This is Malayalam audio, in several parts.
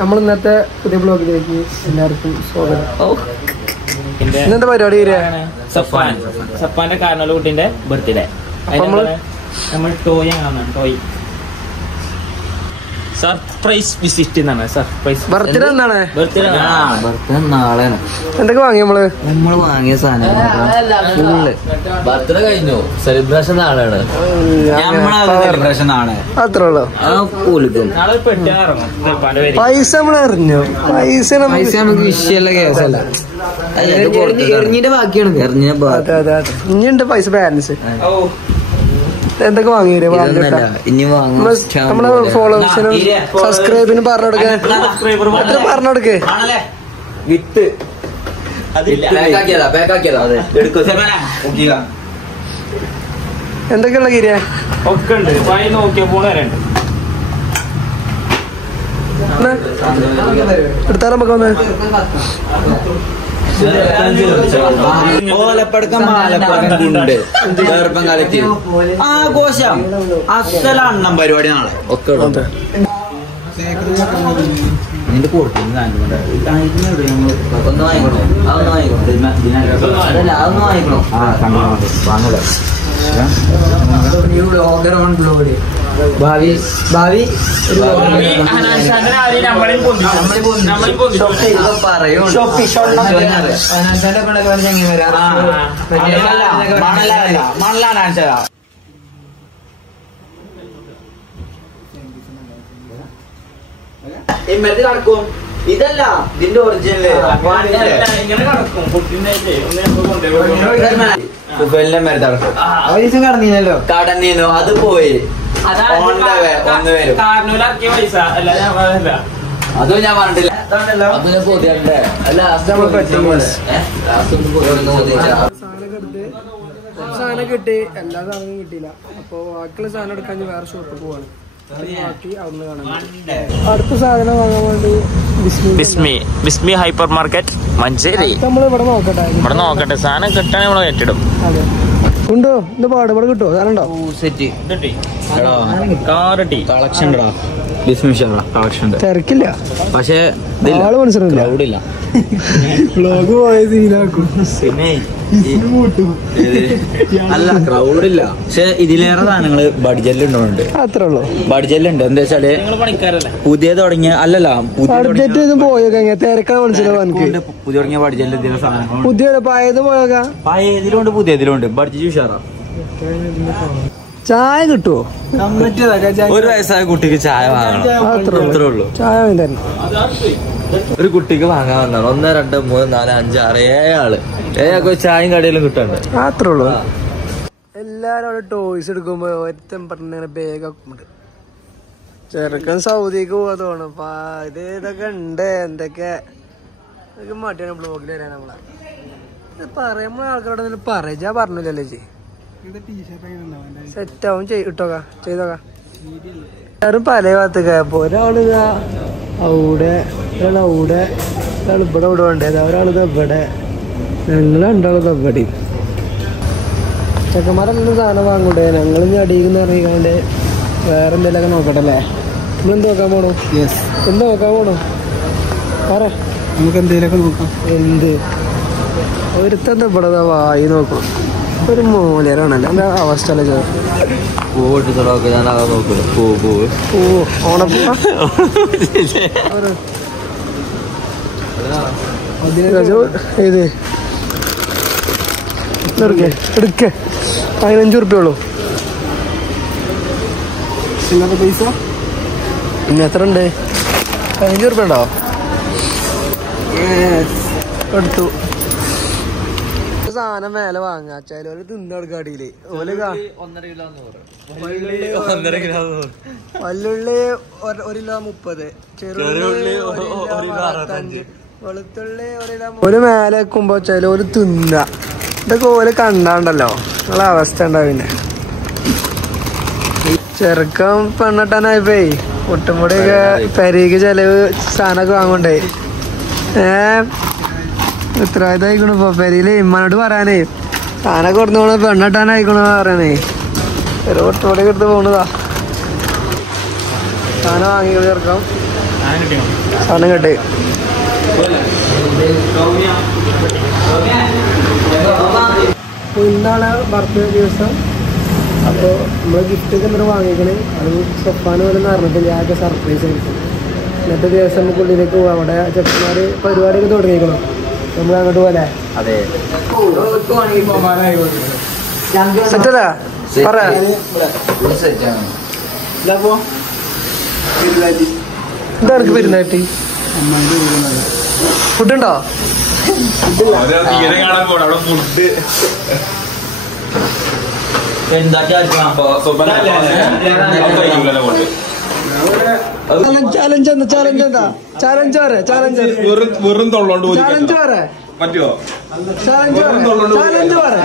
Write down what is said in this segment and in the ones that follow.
നമ്മൾ ഇന്നത്തെ പുതിയ ബ്ലോഗിലേക്ക് എല്ലാവർക്കും സ്വാഗതം. ഇന്നത്തെ പരിപാടി സഫാന്റെ കാരണവരുടെ കുട്ടിന്റെ ബർത്ത്ഡേ. നമ്മൾ ടോയ് ടോയ് സർപ്രൈസ് വിസിറ്റ് എന്നാണ്. സർപ്രൈസ് ബർത്ത്ഡേ എന്താണ്? ബർത്ത്ഡേ നാളെയാണ്. എന്തൊക്കെ വാങ്ങി നമ്മള് വാങ്ങിയ സാധനം ബർത്ത്ഡേ കഴിഞ്ഞു. സെലിബ്രേഷൻ നാളെയാണ്. സെലിബ്രേഷൻ നാളെ അത്രേ ഉള്ളൂ. നാളെ പെട്ടി ഇറങ്ങും. പൈസ നമ്മൾ എറിഞ്ഞു. പൈസ നമുക്ക് വിഷയമുള്ള കേസല്ല. എറിഞ്ഞിന്റെ ബാക്കിയാണ്. ഇനിയുണ്ട് പൈസ ബാലൻസ്. എന്തൊക്കെ വാങ്ങി ഇനി നമ്മളെ ഫോളോവേഴ്സിനും സബ്സ്ക്രൈബിനും പറഞ്ഞുകൊടുക്കാൻ പറഞ്ഞുകൊടുക്കേ. വിത്ത് എന്തൊക്കെയുള്ള ഗിരിയ ഒക്കെ ഉണ്ട്. നോക്കിയപ്പോൾ വരണ്ട് എടുത്താൽ നമുക്ക് വന്ന് ഓലപ്പടക്കം മാലപ്പടക്കം ഉണ്ട്. ഗർഭം കാലത്ത് ആഘോഷം അസല അണ്ണം പരിപാടി നാളെ ഒക്കെ നിന്റെ കൊടുത്തു. ഒന്ന് വാങ്ങിക്കണോ? അതൊന്ന് വാങ്ങിക്കണോ? അതൊന്ന് വാങ്ങിക്കണോ? വാങ്ങലോ. ഭാവി ഭാവി നടക്കും. ഇതല്ല ഇതിന്റെ ഒറിജിനല് കടന്നീനല്ലോ. കടന്നീനു അത് പോയി. അതും ഞാൻ പറഞ്ഞിട്ടില്ല. അതിനെ പൊതിയണ്ടേ? സാധനം കിട്ടി. എല്ലാ സാധനവും കിട്ടിയില്ല. അപ്പൊ ബാക്കിയുള്ള സാധനം എടുക്കാൻ വേറെ ഷോപ്പിൽ പോവാണ്. ബാക്കി അവിടുന്ന് കാണാൻ. അടുത്ത സാധനം വാങ്ങാൻ വേണ്ടി ബിസ്മി ഹൈപ്പർ മാർക്കറ്റ് മഞ്ചേരി. നമ്മൾ ഇവിടെ നോക്കട്ടെ. ഇവിടെ നോക്കട്ടെ. സാധനം കിട്ടാൻ നമ്മൾ ഏറ്റെടും. അതെ ഉണ്ടോ? ഇത് പാട് ഇവിടെ കിട്ടുമോ? സാധനം ഉണ്ടോ? തിരക്കില്ല. പക്ഷേ ആള് മനസ്സിലാവില്ല. വ്ളോഗ് പോയ സീനാക്കും. അല്ല ക്രൗഡില്ല. പക്ഷെ ഇതിലേറെ സാധനങ്ങള് ബഡ്ജറ്റിലുണ്ട്. അത്രേ ഉള്ളൂ. ബഡ്ജറ്റിലുണ്ട്. എന്താ വെച്ചാല് പുതിയ തുടങ്ങിയ അല്ലല്ല ബഡ്ജറ്റ് ഇത് പോയോക്കെ തിരക്കാ മനസ്സിലാവും എനിക്ക്. പുതിയ തുടങ്ങിയ ബഡ്ജറ്റിൽ സാധനങ്ങൾ പുതിയ പഴയത് പോയോക്ക. പഴയതിലുണ്ട് പുതിയതിലുണ്ട്. ബഡ്ജറ്റ് ഉഷാറാ. ചായ കിട്ടുവോ? ഒരു വയസ്സായ കുട്ടിക്ക് ചായ വാങ്ങണം. അത്രേ ഉള്ളൂ. ചായ വാങ്ങി തരണം. ഒരു കുട്ടിക്ക് വാങ്ങാൻ വന്നാണ് 1 2 3 4 5 6 7 ആള്. 7 ആൾക്ക് ചായയും കടയിലും കിട്ടണ്ടേ? അത്രേ ഉള്ളൂ. എല്ലാരും അവിടെ ടോയ്സ് എടുക്കുമ്പോ ഒരുത്തൻ പറഞ്ഞ ബേഗൊക്കെ ചെറുക്കൻ സൗദിക്ക് പോവാ തോന്നും. ഇത് ഇതൊക്കെ ഉണ്ട്. എന്തൊക്കെ മടിയാണ് ബ്ലോഗിൽ വരാൻ. നമ്മളെ നമ്മളെ ആൾക്കാരോട് പറയാ പറഞ്ഞില്ലല്ലേ ചേച്ചി. സെറ്റാവും ഇട്ടോക്ക ചെയ്തോക്ക. എല്ലാരും പല ഭാഗത്തൊക്കെ. അപ്പൊ ഒരാള് അവിടെ, ഒരാൾ അവിടെ, ഒരാൾ ഇവിടെ ഇവിടെ വേണ്ടത്, ഒരാളിത് ഇവിടെ, ഞങ്ങൾ രണ്ടാളത് ഇവിടെ. ചെക്കന്മാരെല്ലാം സാധനം വാങ്ങൂടെ. ഞങ്ങൾ ഇനി അടിയിന്ന് ഇറങ്ങിക്കാണ്ട് വേറെ എന്തെങ്കിലുമൊക്കെ നോക്കട്ടെ അല്ലേ? നമ്മളെന്ത് നോക്കാൻ പോണു? എന്ത് നോക്കാൻ പോണു? പറ. നമുക്ക് എന്തെങ്കിലുമൊക്കെ നോക്കാം. എന്ത് ഒരുത്തന്നെ ഇവിടെ വായി നോക്കണം. ഒരു മൂലരാണല്ലോ. എന്താ അവസ്ഥ അല്ലേ? ഏത് എടുക്ക 15 ഉറുപ്പ്യുള്ളൂ. പൈസ പിന്നെ എത്ര ഉണ്ട്? 15 ഉറുപ്പ്യ ഉണ്ടോ? എടുത്തു. സാധനം മേലെ വാങ്ങാ. ചിലവര് തിന്നെടുക്കാടിയില്. വല്ലുള്ളി 1 കിലോ 30, ചെറുള്ളി 1 കിലോ 65, വെളുത്തുള്ളി 1 കിലോ. ഒരു മേലെ വെക്കുമ്പോ ചിലവര് തിന്ന. ഇതൊക്കെ ഓല് കണ്ടാണ്ടല്ലോ നിങ്ങളെ അവസ്ഥ ഉണ്ടാവും. പിന്നെ ചെറുക്കം പെണ്ണിട്ടാനായിപ്പോയി ഒട്ടുംകൂടിയൊക്കെ പെരേക്ക് ചെലവ് സാധനമൊക്കെ വാങ്ങണ്ടേ. ഉത്തരവാദിത്തമായിക്കണു. ഇപ്പൊ പെരയില് ഇമ്മാനോട് പറയാനേ സാധനമൊക്കെ കൊടുത്തു പോണ പെണ്ണിട്ടാനായിക്കണു പറയണേ. ഒരു ഒട്ടുകൂടിയൊക്കെ എടുത്ത് പോണതാ. സാധനം വാങ്ങി ചേർക്കാം. സാധനം കിട്ടി. അപ്പോൾ ഇന്നാണ് ബർത്ത്ഡേ ദിവസം. അപ്പോൾ നമ്മൾ ഗിഫ്റ്റൊക്കെ എന്നിട്ട് വാങ്ങിക്കണേ. അത് സൊപ്പാന് പോലെ അറിഞ്ഞിട്ടില്ല. ആകെ സർപ്രൈസ് ആയിരിക്കും. ഇന്നത്തെ ദിവസം നമുക്ക് ഉള്ളിലേക്ക് പോകാം. അവിടെ ചെക്കന്മാർ പരിപാടിയൊക്കെ തുടങ്ങിയിരിക്കണം. നമ്മൾ അങ്ങോട്ട് പോലെ അതെ സെറ്റല്ലേ പറയാ എന്താ എനിക്ക് പെരുന്നാട്ടി ഫുഡുണ്ടോ? ചാലഞ്ച് എന്താ? ചാലഞ്ച് എന്താ? ചാലഞ്ച് വരെ ചാലഞ്ച് വെറും തൊള്ളോണ്ട് ചാലഞ്ച് വരെ പറ്റുമോ? ചാലഞ്ച് ചാലഞ്ച് വരെ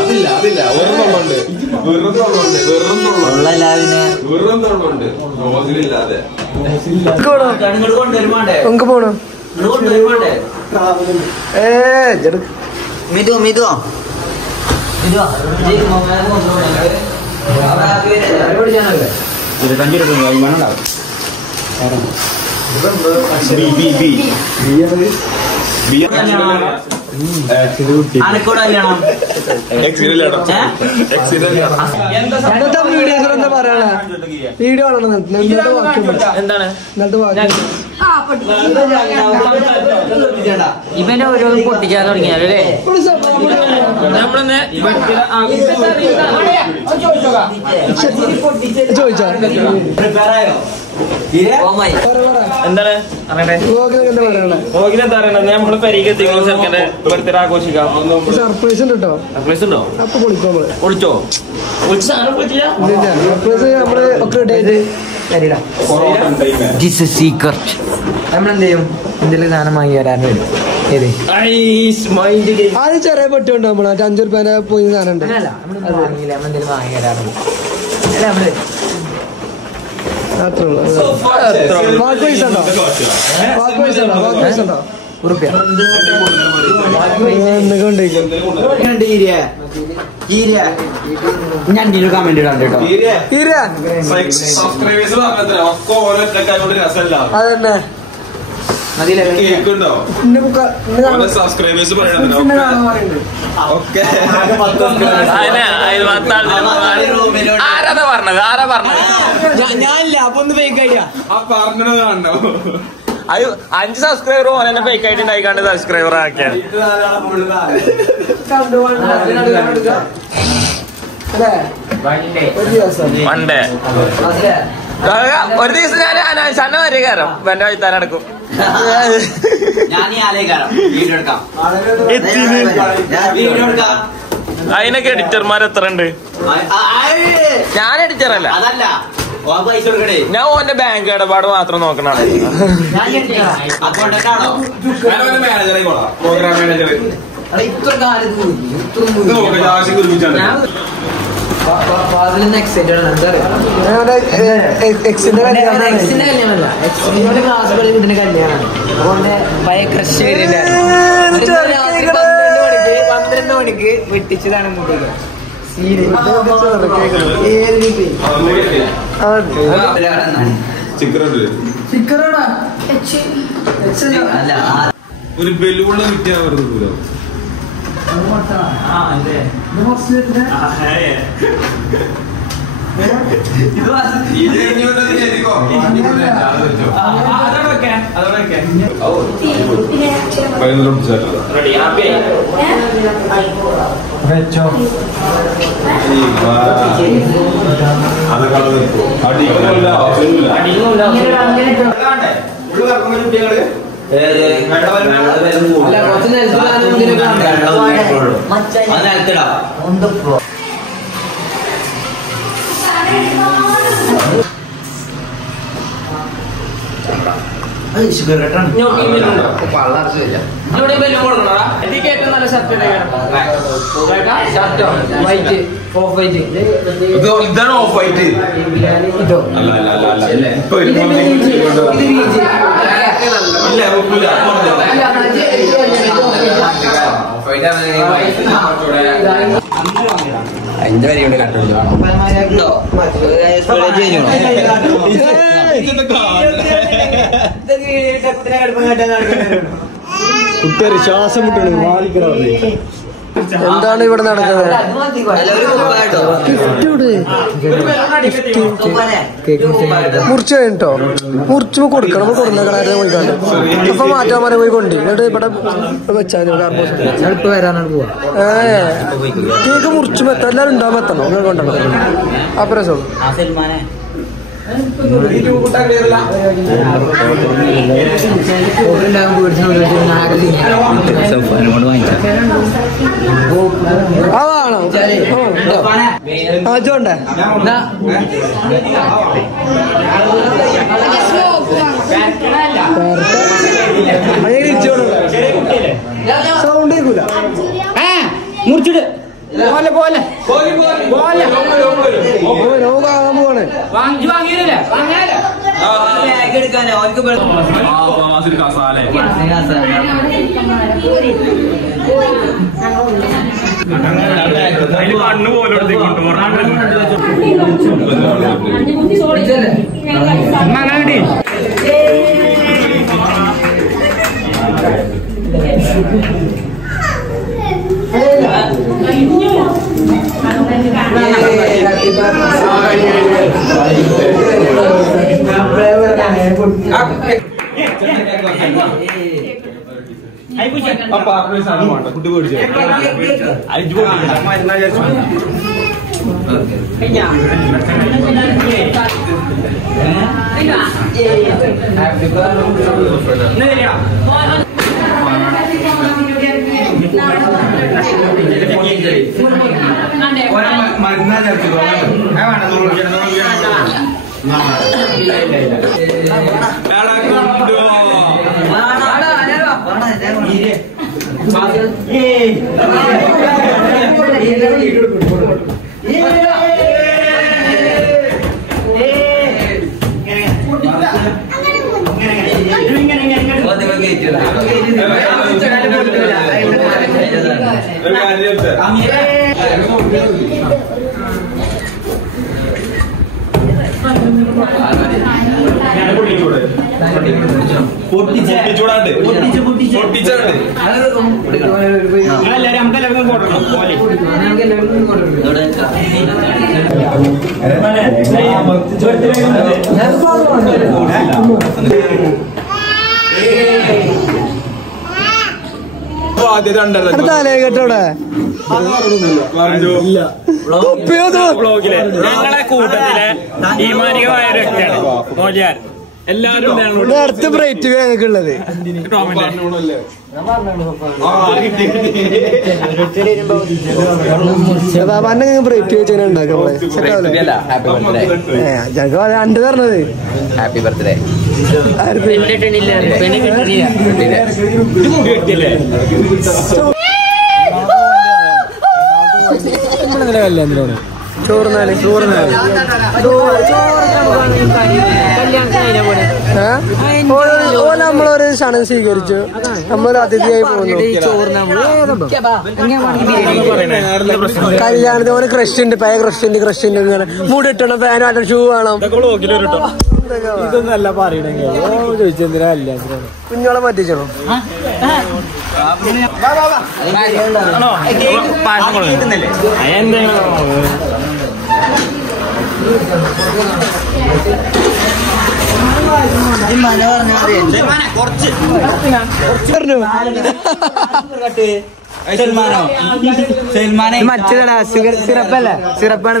അതില്ല വെറും തൊള്ളുണ്ട് റോസിലില്ലാതെ നമുക്ക് പോണോ? വീഡിയോസിലെന്താ പറയാ? വീഡിയോ എന്താണ് ഇവനെ ഓരോന്ന് പൊട്ടിക്കാൻ തുടങ്ങിയാലേ നമ്മളെന്നെ ചോദിച്ചോ? എന്താണ് ഓഗിനെന്താ പറയണത്? നമ്മള് പെരീക്ക് എത്തിക്കണം. ചെറുക്കന്റെ ബർത്ത്ഡേ ആഘോഷിക്കാം. സർപ്രൈസ് ഉണ്ട് കേട്ടോ. സർപ്രൈസ് ഉണ്ടോ? അപ്പൊ പൊളിക്കോ നമ്മള്. ഒളിച്ചോ? ഒളിച്ച് സാധനം പൊളിച്ചില്ല. സർപ്രൈസ് നമ്മള് ഒക്കെ നമ്മളെന്ത് ചെയ്യും? എന്തെങ്കിലും സാധനം വാങ്ങി വരാൻ വരും. ഏത് ആദ്യം ചെറിയ പെട്ടി ഉണ്ടോ? നമ്മള് ₹5 പോയി സാധനം ഉണ്ട്. അല്ല നമ്മളൊന്നും വാങ്ങിയില്ല. നമ്മളെന്തെങ്കിലും വാങ്ങി വരാറുണ്ട്. അല്ല നമ്മള് അത്രേ ഉള്ളൂ. വാക്ക് പൈസ ഉണ്ടോ? വാക്ക് പൈസ ഉണ്ടോ? വാക്ക് പൈസ ഉണ്ടോ? ഉറുപ്പ്യ ഞാൻ കമന്റ് ഇടാൻ കേട്ടോ. അതന്നെ കേക്കുണ്ടോ? സബ്സ്ക്രൈബേഴ്സ് ആരാ പറഞ്ഞത്? ആരാ പറഞ്ഞത്? ഞാനില്ല. അപ്പൊ ഒന്ന് ഫേക്ക് ആയിട്ടാ ആ പറഞ്ഞത് കണ്ടോ? അത് 5 സബ്സ്ക്രൈബർ പോലെ ഫേക്ക് ആയിട്ട് ഉണ്ടായിക്കാണ്ട് സബ്സ്ക്രൈബർ ആക്കിയാണ്. പണ്ടേ ഒരു ദിവസം ഞാൻ അനാശാന്റെ വരെ കയറും. എന്റെ വൈത്താൻ നടക്കും. അതിനൊക്കെ എഡിറ്റർമാർ എത്ര ഉണ്ട്? ഞാൻ എഡിറ്ററല്ല. ഞാൻ ഓന്റെ ബാങ്ക് ഇടപാട് മാത്രം നോക്കണാണ്. പ്രോഗ്രാം മാനേജർ എക്സിന്റെ കല്യാണമല്ല. ക്ലാസ്സുകളിൽ ഇതിന്റെ കല്യാണമാണ്. അതുകൊണ്ട് ഭയ കൃഷി 12 മണിക്ക് വെട്ടിച്ചതാണ് മുട്ടേക്ക്. ഒരു ബലൂണ കിട്ടിയാ വെറുതെ ദൂരം. ഏറ്റവും നല്ല ഷർട്ട് ഇതാണ് ഓഫ് വൈറ്റ്. ഇതോ അതിന്റെ വരി കൊണ്ട് കട്ടുണ്ടോ കുട്ടിയൊരു ശ്വാസം മുട്ടാണ് എന്താണ് ഇവിടെ നടക്കുന്നത്? മുറിച്ച് കഴിഞ്ഞിട്ടോ മുറിച്ച് കൊടുക്കണം കൊടുന്ന കളാരെ പോയിക്കാണ്ട് ഇപ്പൊ മാറ്റാൻ വരെ പോയി കൊണ്ട് എന്നിട്ട് ഇവിടെ വെച്ചാൽ ഇപ്പൊ വരാനാണ് പോവാ. കേക്ക് മുറിച്ച് മെത്താൻ എല്ലാവരും ഉണ്ടാവും മെത്തണം അങ്ങനെ കൊണ്ടുവരണം അപ്പൊ രസം അതാണോ ചോണ്ടേ സൗണ്ട് കേൾക്കൂല മുറിച്ചിട്ട് പോലെ പോലെ ആകാൻ പോവാണ് കണ്ണു പോലെ കുട്ടി പേടിച്ചു മരുന്നാ ചേർത്തോ പൊട്ടിച്ചൂടാണ്ട് പൊട്ടിച്ചാണ്ട് കേട്ടോടെ ഞങ്ങളെ കൂട്ടത്തിലെ ഈമാനികമായ ഒരു വ്യക്തിയാണ് മോലിയാർ. എല്ലാരും അടുത്ത ബ്രൈറ്റ് ഞങ്ങൾക്കുള്ളത് പന്നെ ബ്രൈറ്റ് വെച്ചാൽ ഉണ്ടാക്കാം ഞങ്ങൾക്ക് രണ്ട് തരണത്. Happy birthday. ചോറുന്നാല് നമ്മളൊരു ക്ഷണം സ്വീകരിച്ചു, നമ്മളൊരു അതിഥിയായി പോകുന്നു. കല്യാണത്തിന് ഒരു ക്രഷ് ഉണ്ട്, പഴയ ക്രഷ് ഉണ്ട് ഇങ്ങനെ മൂടിട്ടണം, ഫാൻ വേണം, ഷൂ വേണം. ഇതൊന്നല്ല പറയണെങ്കിൽ ചോദിച്ചെന്തിനാ കല്യാണത്തിനാണ്. കുഞ്ഞോളെ പറ്റിച്ചോ? മറ്റേതാ ഷുഗർ സിറപ്പല്ലേ? സിറപ്പാണ്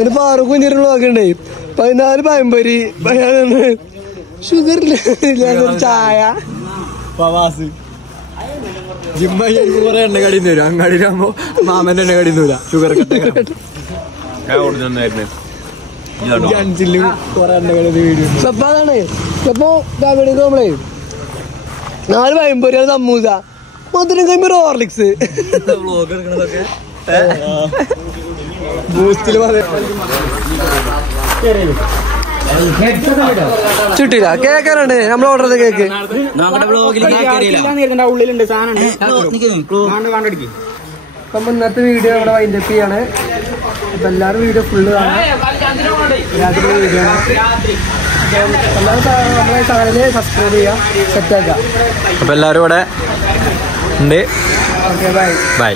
ഒരു പാറു കുഞ്ഞിരുള്ള നോക്കണ്ടേ, 14 പഴംപൊരി, ഷുഗർ ചായ. ജിമ്മ കുറെ എണ്ണ കടിന്ന് വരും, അങ്ങാടിയിലാകുമ്പോ മാമന്റെ എണ്ണ കടിന്നൂല, ഷുഗർ അഞ്ചിലും കുറെ എണ്ണ കടി വീടും. അപ്പൊ അതാണ് ഇപ്പൊ കാബിഡിക്ക് നമ്മളെ 4 പഴംപൊരി, അത് സമൂസ, മധുരം കഴിയുമ്പോ ഹോർലിക്സ്, ബൂസ്റ്റില് ചുട്ടില്ല കേക്കാനുണ്ട് നമ്മൾ ഓർഡർ ചെയ്ത കേക്ക്. ഉള്ളിലുണ്ട് സാധനം. അപ്പം ഇന്നത്തെ വീഡിയോ ഇവിടെ വൈൻഡപ്പ് ചെയ്യാണ്. അപ്പം എല്ലാവരും വീഡിയോ ഫുള്ള് കാണാം. രാത്രി വീഡിയോ എല്ലാവരും നമ്മളെ ചാനല് സബ്സ്ക്രൈബ് ചെയ്യുക, സെറ്റാക്കാം. അപ്പൊ എല്ലാവരും ഇവിടെ ഉണ്ട്. Okay bye. ബൈ.